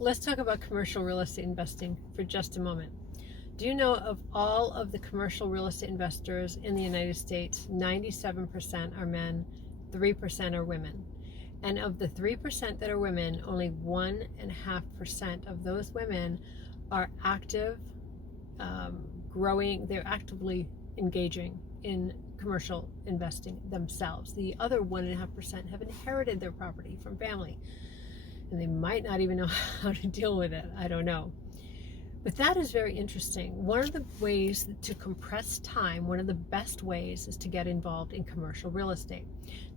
Let's talk about commercial real estate investing for just a moment. Do you know of all of the commercial real estate investors in the United States, 97% are men, 3% are women. And of the 3% that are women, only 1.5% of those women are active, growing, they're actively engaging in commercial investing themselves. The other 1.5% have inherited their property from family, and they might not even know how to deal with it. I don't know. But that is very interesting. One of the ways to compress time, one of the best ways, is to get involved in commercial real estate.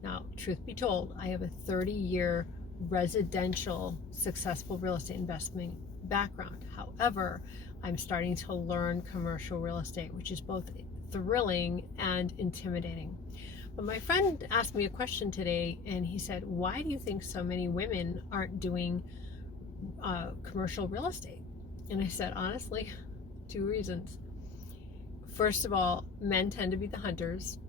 Now, truth be told, I have a 30-year residential successful real estate investment background. However, I'm starting to learn commercial real estate, which is both thrilling and intimidating. But my friend asked me a question today, and he said, why do you think so many women aren't doing commercial real estate? And I said, honestly, 2 reasons. First of all, men tend to be the hunters.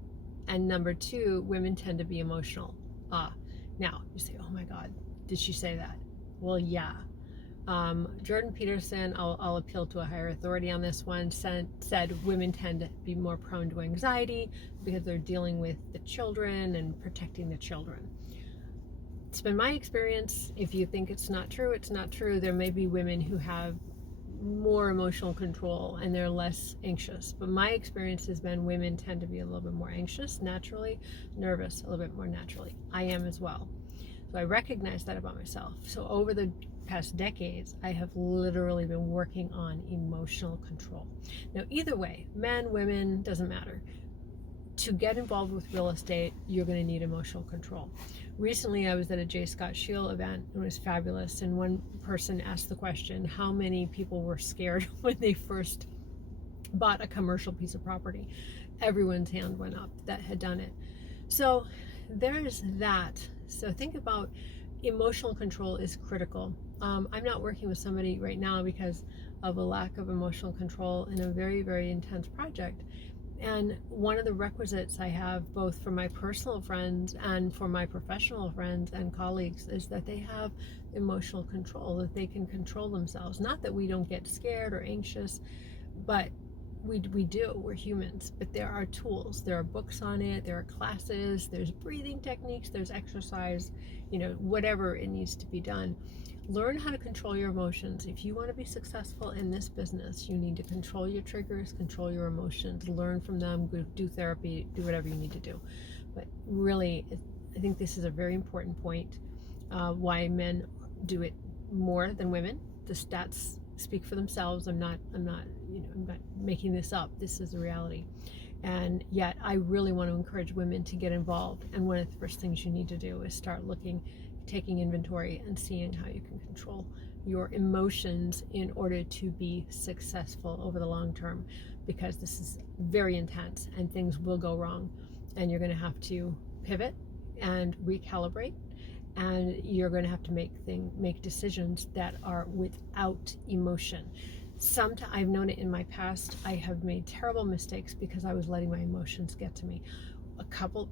And number 2, women tend to be emotional. Now you say, oh my God, did she say that? Well, yeah. Jordan Peterson, I'll appeal to a higher authority on this one, said women tend to be more prone to anxiety because they're dealing with the children and protecting the children. It's been my experience. If you think it's not true, it's not true. There may be women who have more emotional control and they're less anxious. But my experience has been women tend to be a little bit more anxious naturally, nervous a little bit more naturally. I am as well. So I recognize that about myself. So over the past decades, I have literally been working on emotional control. Now, either way, men, women, doesn't matter. To get involved with real estate, you're going to need emotional control. Recently, I was at a J. Scott Shield event. It was fabulous. And one person asked the question, how many people were scared when they first bought a commercial piece of property? Everyone's hand went up that had done it. So there's that. So think about emotional control is critical. I'm not working with somebody right now because of a lack of emotional control in a very, very intense project. And one of the requisites I have, both for my personal friends and for my professional friends and colleagues, is that they have emotional control, that they can control themselves. Not that we don't get scared or anxious, but we do. We're humans. But there are tools. There are books on it. There are classes. There's breathing techniques. There's exercise, whatever it needs to be done. Learn how to control your emotions. If you want to be successful in this business, you need to control your triggers, control your emotions, learn from them, do therapy, do whatever you need to do. But really, I think this is a very important point, why men do it more than women. The stats speak for themselves. I'm not making this up. This is the reality. And yet I really want to encourage women to get involved. And one of the first things you need to do is start taking inventory and seeing how you can control your emotions in order to be successful over the long term, because this is very intense and things will go wrong, and you're going to have to pivot and recalibrate, and you're going to have to make decisions that are without emotion. I've known it in my past. I have made terrible mistakes because I was letting my emotions get to me.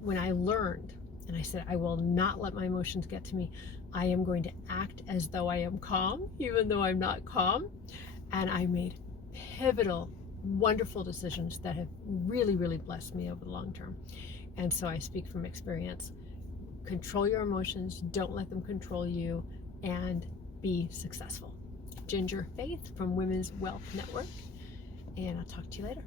When I learned, and I said, I will not let my emotions get to me. I am going to act as though I am calm, even though I'm not calm. And I made pivotal, wonderful decisions that have really, really blessed me over the long term. And so I speak from experience. Control your emotions, don't let them control you, and be successful. Ginger Faith from Women's Wealth Network, and I'll talk to you later.